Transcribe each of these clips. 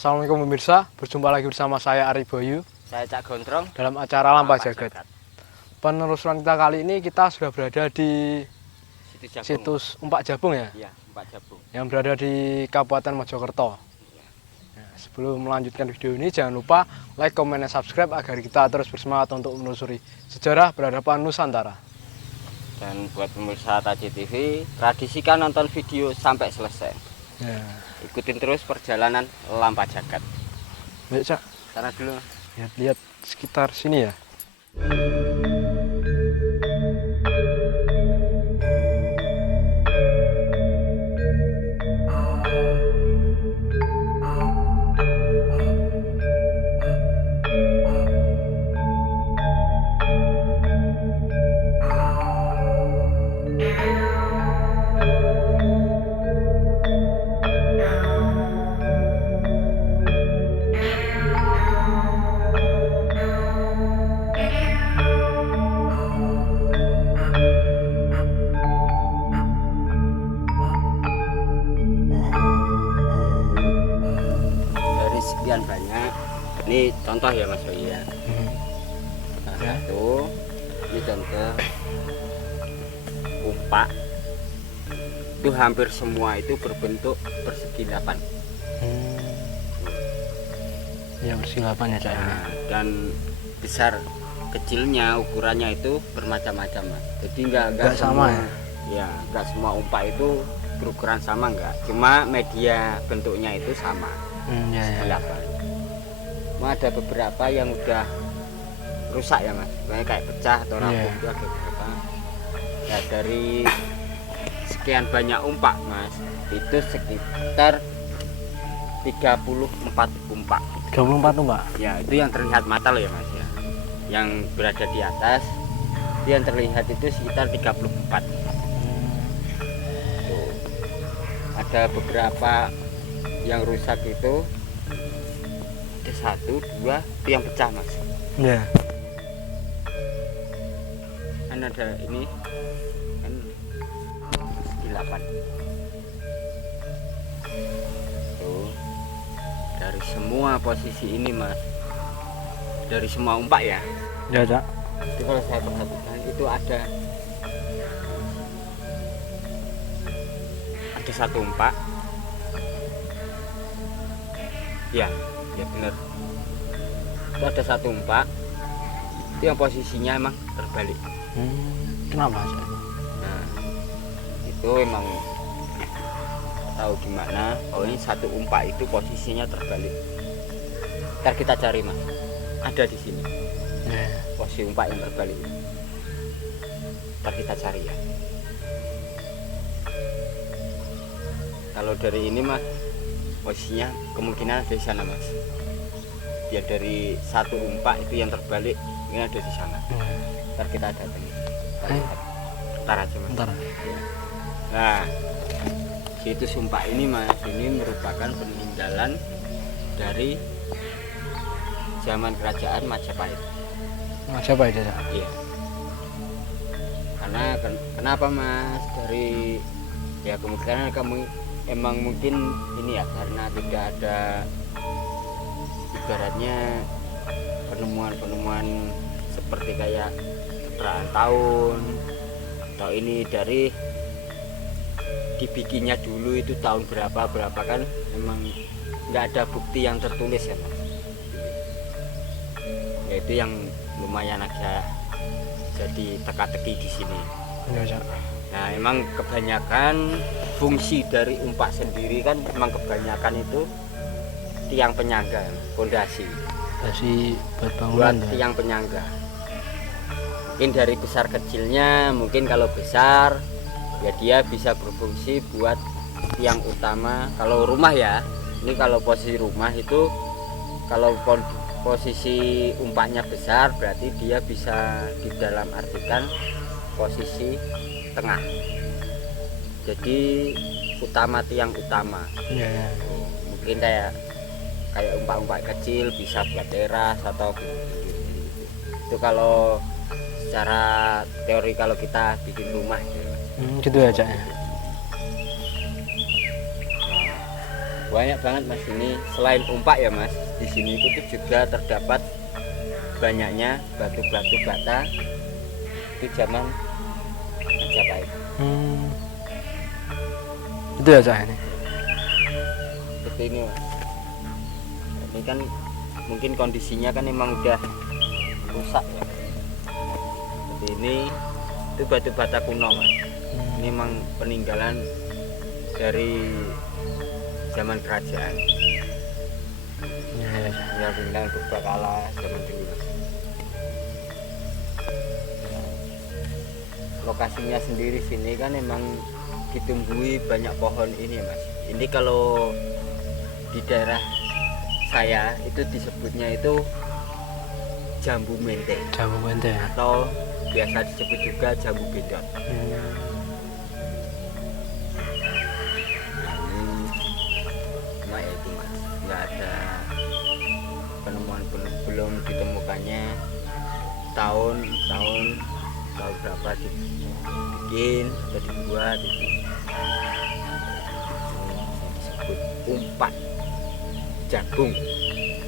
Assalamualaikum pemirsa, berjumpa lagi bersama saya Ari Boyu. Saya Cak Gondrong Dalam acara Lampa Jagat. Penelusuran kita kali ini kita sudah berada di situs Umpak Jabung ya? Iya, Umpak Jabung. Yang berada di Kabupaten Mojokerto. Ya, sebelum melanjutkan video ini jangan lupa like, comment, dan subscribe agar kita terus bersemangat untuk menelusuri sejarah peradaban Nusantara. Dan buat pemirsa Taji TV, tradisikan nonton video sampai selesai. Ya. Ikutin terus perjalanan Lampa Jagat. Baik, Cak. Sana dulu. Lihat sekitar sini ya. Sekian banyak, ini contoh ya Mas Boy ya. Nah, satu, ini contoh umpak. Itu hampir semua itu berbentuk persegi 8. Ya, persegi 8 ya, Cak. Nah, dan besar kecilnya ukurannya itu bermacam-macam Mas. Jadi enggak sama semua, ya enggak semua umpak itu berukuran sama, enggak. Cuma media bentuknya itu sama. Ya. Cuma ada beberapa yang udah rusak ya Mas, kayak pecah atau rapuh itu ada beberapa. Ya dari sekian banyak umpak Mas, itu sekitar 34 umpak. 34 umpak? Ya itu yang terlihat mata loh ya Mas ya. Yang berada di atas, itu yang terlihat itu sekitar 34. Tuh. Ada beberapa yang rusak itu ada 1, 2 itu yang pecah Mas. Ya. Kan ada ini kan persegi 8. Tuh. Dari semua posisi ini Mas, dari semua umpak ya. Ya, Cak. Itu kalau saya perhatikan itu ada 1 umpak. Ya benar. Itu ada 1 umpak. Itu yang posisinya emang terbalik. Kenapa, Cak? Nah, itu emang tahu gimana. Oh, ini 1 umpak itu posisinya terbalik. Ntar kita cari Mas. Ada di sini. Posisi umpak yang terbalik. Ntar kita cari ya. Kalau dari ini Mas, posisinya kemungkinan ada di sana Mas. Biar dari 1 umpak itu yang terbalik ini ada di sana. Ntar kita datang. Ntar aja Mas. Ntar. Nah, situs umpak ini Mas, ini merupakan peninggalan dari zaman kerajaan Majapahit. Majapahit ya, Cak? Iya. Karena kenapa Mas? Dari ya kemungkinan kamu emang mungkin ini ya karena tidak ada ibaratnya penemuan seperti kayak keterangan tahun atau ini dari dibikinnya dulu itu tahun berapa kan memang nggak ada bukti yang tertulis ya Mas. Ya itu yang lumayan agak jadi teka-teki di sini. Ya, Cak. Nah, emang kebanyakan fungsi dari umpak sendiri kan memang kebanyakan itu tiang penyangga, fondasi. Fondasi buat bangunan. Buat tiang penyangga. Mungkin dari besar kecilnya, mungkin kalau besar ya dia bisa berfungsi buat tiang utama. Kalau rumah ya, ini kalau posisi rumah itu kalau posisi umpaknya besar berarti dia bisa di dalam artikan posisi tengah, jadi utama tiang utama. Ya. Mungkin kayak umpak-umpak kecil bisa buat teras atau itu kalau secara teori kalau kita bikin rumah gitu ya, Cak. banyak banget mas ini. Selain umpak ya mas, di sini itu juga terdapat banyaknya batu-batu bata itu zaman Majapahit. Itu ya Cak ini. Seperti ini mas. Ini kan mungkin kondisinya kan emang udah rusak ya. Seperti ini itu batu bata kuno mas. Ini emang peninggalan dari zaman kerajaan. Ya peninggalan Purbakala zaman dulu mas. Lokasinya sendiri sini kan emang ditumbuhi banyak pohon ini mas. Ini kalau di daerah saya itu disebutnya itu jambu mente Jambu mente ya. atau biasa disebut juga jambu bedot. Cuma ya itu mas, nggak ada penemuan belum ditemukannya tahun berapa dibikin atau dibuat itu disebut umpak jagung.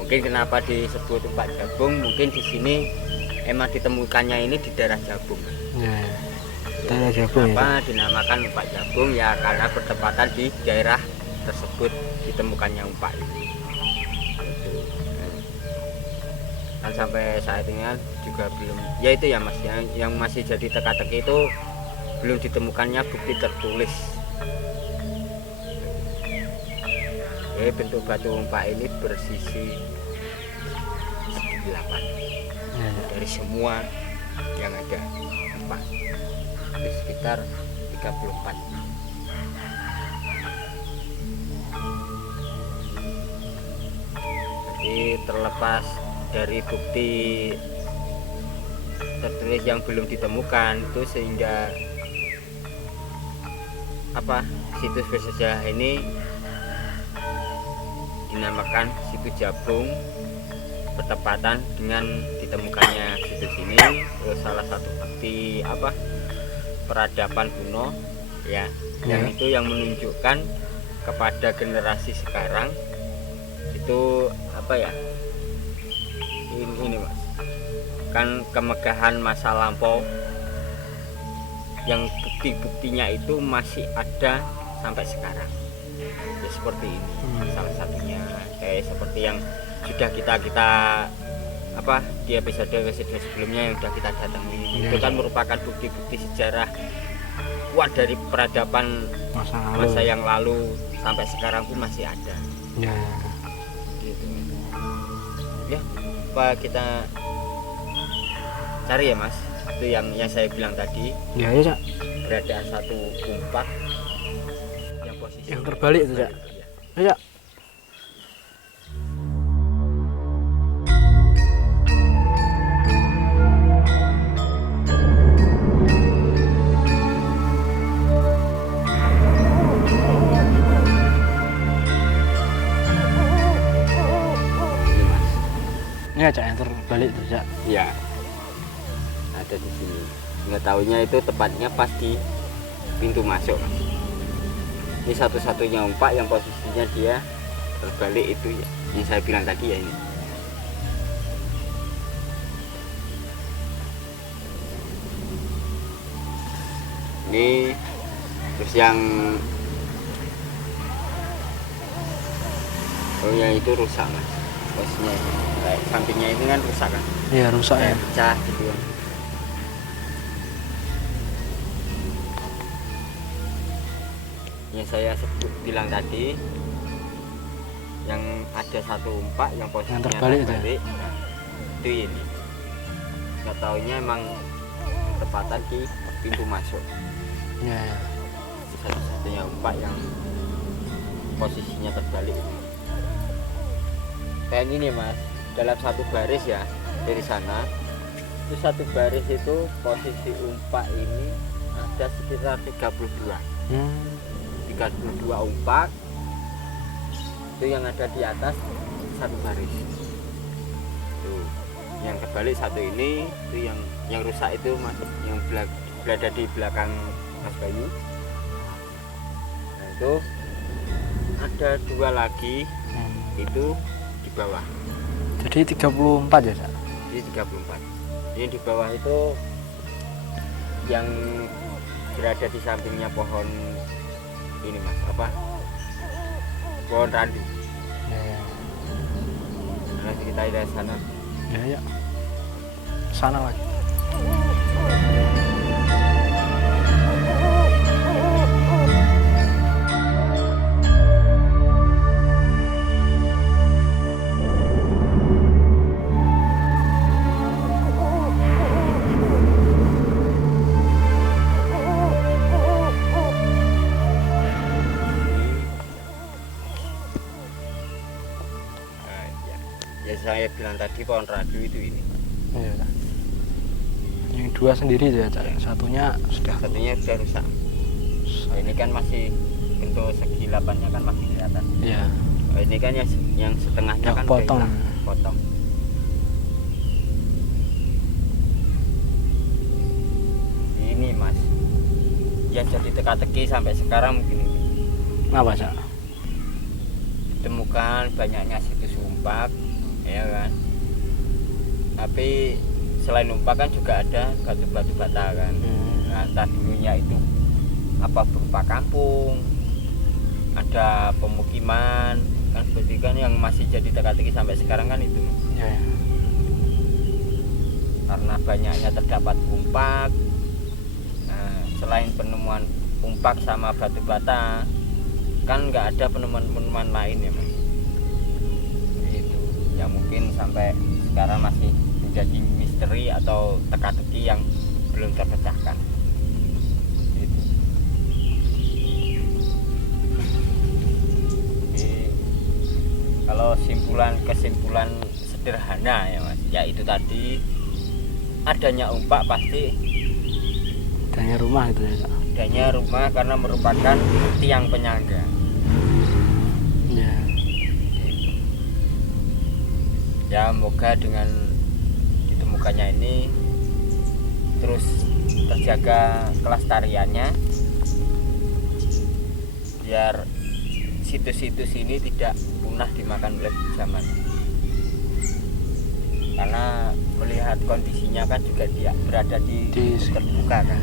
Mungkin kenapa disebut umpak jagung, mungkin di sini emang ditemukannya ini di daerah Jabung. Ya. Daerah Jabung. Kenapa dinamakan umpak jagung ya karena bertepatan di daerah tersebut ditemukannya umpak ini. Kan sampai saat ini kan juga belum, ya itu ya mas, yang masih jadi teka-teki itu belum ditemukannya bukti tertulis. Bentuk batu umpak ini bersisi 8 dari semua yang ada umpak di sekitar 34. Jadi terlepas dari bukti tertulis yang belum ditemukan itu sehingga situs bersejarah ini dinamakan situs Jabung bertepatan dengan ditemukannya situs ini. Terus salah satu bukti peradaban kuno ya, yang itu yang menunjukkan kepada generasi sekarang itu ini mas, kan kemegahan masa lampau yang bukti-buktinya itu masih ada sampai sekarang ya, seperti ini. Salah satunya kayak seperti yang sudah kita di episode sebelumnya yang sudah kita datangi itu kan merupakan bukti-bukti sejarah kuat dari peradaban masa yang lalu sampai sekarang pun masih ada ya. Gitu ya. Apa kita cari ya mas, itu yang saya bilang tadi Ya ya Cak. Keberadaan satu umpak yang posisi Yang terbalik itu Cak. Ya Cak. Ini Cak yang terbalik itu Cak. ya ada di sini. Nggak tahunya itu tepatnya pas di pintu masuk mas. Ini satu-satunya umpak yang posisinya dia terbalik itu ya, yang saya bilang tadi ya ini. Ini terus yang yang itu rusak mas, posisinya kayak sampingnya ini kan rusak kan. Iya rusak ya. Pecah gitu kan. Yang saya bilang tadi yang ada satu umpak yang posisinya terbalik itu ini. Nggak taunya emang tepatan di pintu masuk. Ya. Satu-satunya umpak yang posisinya terbalik ini. Kayak gini mas, dalam satu baris ya dari sana itu satu baris itu posisi umpak ini ada sekitar 32 umpak itu yang ada di atas satu baris. Tuh, yang terbalik satu ini itu yang rusak itu mas, yang berada di belakang Mas Bayu. Nah itu ada 2 lagi itu di bawah. Jadi 34 ya, Cak? Jadi 34. Ini di bawah itu yang berada di sampingnya pohon ini Mas, apa? Pohon randu. Ya. Nanti kita lihat sana. Ya. Sana lagi. Ya saya bilang tadi pohon randu itu ini. Iya, Cak. Yang 2 sendiri ya, Cak. Satunya sudah Satunya sudah rusak. Nah, ini kan masih bentuk segi 8-nya kan masih kelihatan. Iya. Nah, ini kan yang setengahnya Yang kan udah potong. hilang, potong. Ini Mas, yang jadi teka-teki sampai sekarang mungkin ini. Apa, Cak? Ditemukan banyaknya situs umpak, ya kan. Tapi selain umpak kan juga ada batu-batu bata kan. Nah, entah dulunya itu apa berupa kampung, ada pemukiman, kan seperti kan yang masih jadi teka-teki sampai sekarang kan itu. Ya. Karena banyaknya terdapat umpak. Nah, selain penemuan umpak sama batu bata, kan nggak ada penemuan-penemuan lain ya Mas. Itu yang mungkin sampai sekarang masih menjadi misteri atau teka-teki yang belum terpecahkan. Itu. Jadi, kalau kesimpulan sederhana ya Mas, ya itu tadi adanya umpak pasti Adanya rumah itu ya, Cak. adanya rumah karena merupakan tiang penyangga. Iya. Ya moga dengan ditemukannya ini terus terjaga kelestariannya biar situs-situs ini tidak punah dimakan oleh zaman. Karena melihat kondisinya kan juga dia berada di terbuka kan.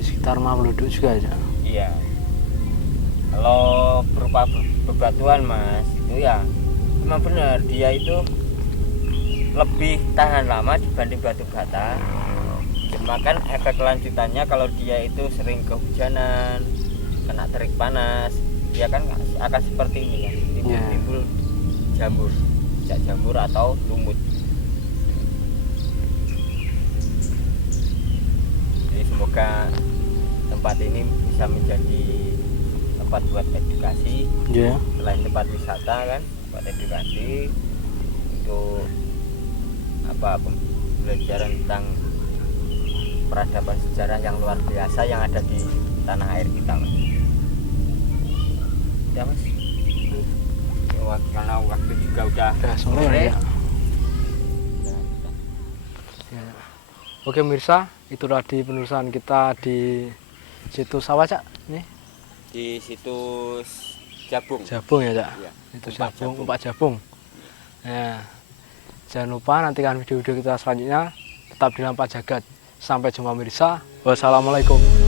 Di sekitar rumah penduduk juga ya, Cak. Iya. Kalau berupa bebatuan Mas, itu ya memang benar dia itu lebih tahan lama dibanding batu bata. Cuma kan efek lanjutannya kalau dia itu sering kehujanan, kena terik panas, dia kan akan seperti ini kan, timbul jamur, jamur atau lumut. Jadi semoga tempat ini bisa menjadi tempat buat edukasi. Iya. Selain tempat wisata kan, tempat edukasi untuk apa pembelajaran tentang peradaban sejarah yang luar biasa yang ada di tanah air kita Mas. Ya Mas. Ya, karena waktu juga udah sore ya. Ya. Oke mirsa, itu tadi penelusuran kita di situs apa, Cak? Nih. Di situs Jabung. Jabung ya, Cak? Ya. Itu Jabung, Umpak Jabung. Nah, jangan lupa nantikan video-video kita selanjutnya. Tetap di Lampa Jagat. Sampai jumpa mirsa. Wassalamualaikum.